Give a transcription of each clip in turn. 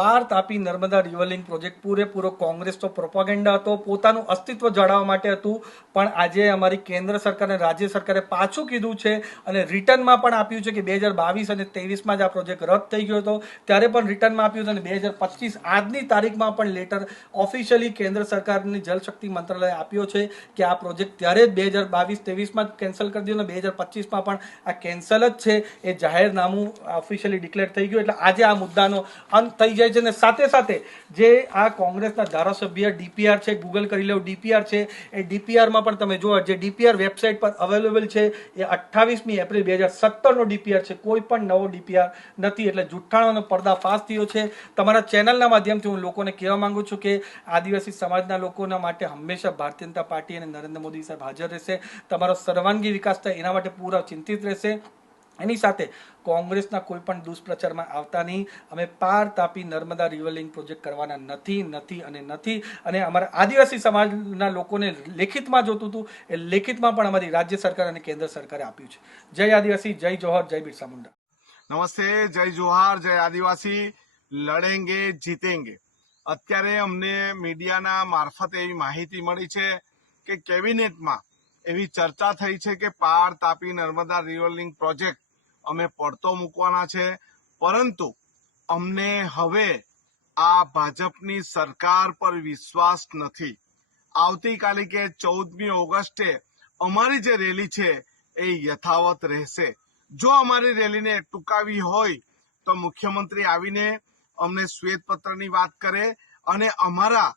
પાર Tapi Narmada river link project પૂરેપૂરો કોંગ્રેસનો પ્રોપેગેન્ડા હતો, પોતાનું અસ્તિત્વ જાળવવા માટે હતું. પણ આજે અમારી કેન્દ્ર સરકાર અને રાજ્ય સરકારે પાછું કીધું છે અને રિટર્નમાં પણ આપ્યું છે કે 2022 અને 23માં જ આ પ્રોજેક્ટ રદ થઈ ગયો હતો, ત્યારે પણ રિટર્નમાં આપ્યું છે અને 2025 આજની તારીખમાં પણ લેટર ઓફિશિયલી કેન્દ્ર સરકારની જલશક્તિ મંત્રાલયે આપ્યો છે કે આ પ્રોજેક્ટ ત્યારે જ 2022-23માં જ કેન્સલ કરી દીધો અને 2025માં પણ આ કેન્સલ જ છે. એ જાહેરનામું ઓફિશિયલી ડિક્લેર થઈ ગયું. એટલે આજે આ મુદ્દાનો અંત થઈ જાય છે. અને સાથે સાથે જે આ કોંગ્રેસના ધારાસભ્ય ડીપીઆર છે, ગૂગલ કરી લો, ડીપીઆર છે, એ ડીપીઆરમાં પણ તમે જુઓ, જે ડીપીઆર વેબસાઇટ પર અવેલેબલ છે એ 28મી એપ્રિલ 2017નો ડીપીઆર છે, કોઈ પણ નવો ડીપીઆર નથી. એટલે જુઠ્ઠાણોનો પર્દાફાશ થયો છે. તમારા ચેનલના માધ્યમથી હું લોકોને કહેવા માંગુ છું કે આદિવાસી સમાજના લોકોના માટે હંમેશા ભારતીય જનતા પાર્ટી અને નરેન્દ્ર મોદી સાહેબ હાજર રહેશે. તમારો સર્વાંગી વિકાસ થાય એના માટે પૂરા ચિંતિત રહેશે. એની સાથે કોંગ્રેસના કોઈ પણ દુષ્પ્રચારમાં આવતા નહીં. અમે પાર તાપી નર્મદા રિવરલિંક પ્રોજેક્ટ કરવાના નથી. અને અમારા આદિવાસી સમાજના લોકોને લેખિતમાં જોતું હતું, એ લેખિતમાં પણ અમારી રાજ્ય સરકાર અને કેન્દ્ર સરકારે આપ્યું છે. જય આદિવાસી, જય જોહર, જય બિરસા મુંડા. નમસ્તે, જય જોહાર, જય આદિવાસી, લડેંગે જીતેંગે. અત્યારે અમને મીડિયાના મારફતે એવી માહિતી મળી છે કે કેબિનેટમાં એવી ચર્ચા થઈ છે કે પાર તાપી નર્મદા રિવરલિંક પ્રોજેક્ટ અમે પડતો મૂકવાના છે. પરંતુ અમને હવે આ ભાજપની સરકાર પર વિશ્વાસ નથી. આવતીકાલે કે 14મી ઓગસ્ટે અમારી જે રેલી છે એ યથાવત રહેશે. જો અમારી રેલીને ટૂંકાવી હોય તો મુખ્યમંત્રી આવીને અમને શ્વેતપત્રની વાત કરે અને અમારા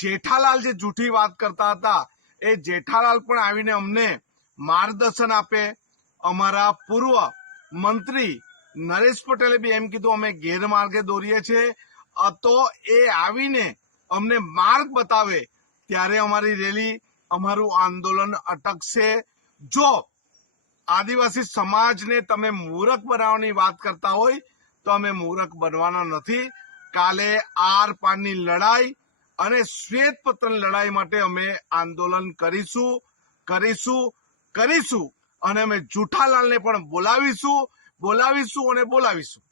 જેઠાલાલ જે જૂઠી વાત કરતા હતા એ જેઠાલાલ પણ આવીને અમને માર્ગદર્શન આપે. અમારા પૂર્વ મંત્રી નરેશ પટેલે બી એમ કીધું અમે ગેરમાર્ગે દોરીએ છીએ, તો એ આવીને અમને માર્ગ બતાવે ત્યારે અમારી રેલી, અમારું આંદોલન અટકશે. જો આદિવાસી સમાજને તમે મૂરખ બનાવવાની વાત કરતા હોય તો અમે મૂરખ બનવાના નથી. કાલે આર પારની લડાઈ અને શ્વેતપત્રની લડાઈ માટે અમે આંદોલન કરીશું અને અમે જુઠાલાલને પણ બોલાવીશું અને બોલાવીશું.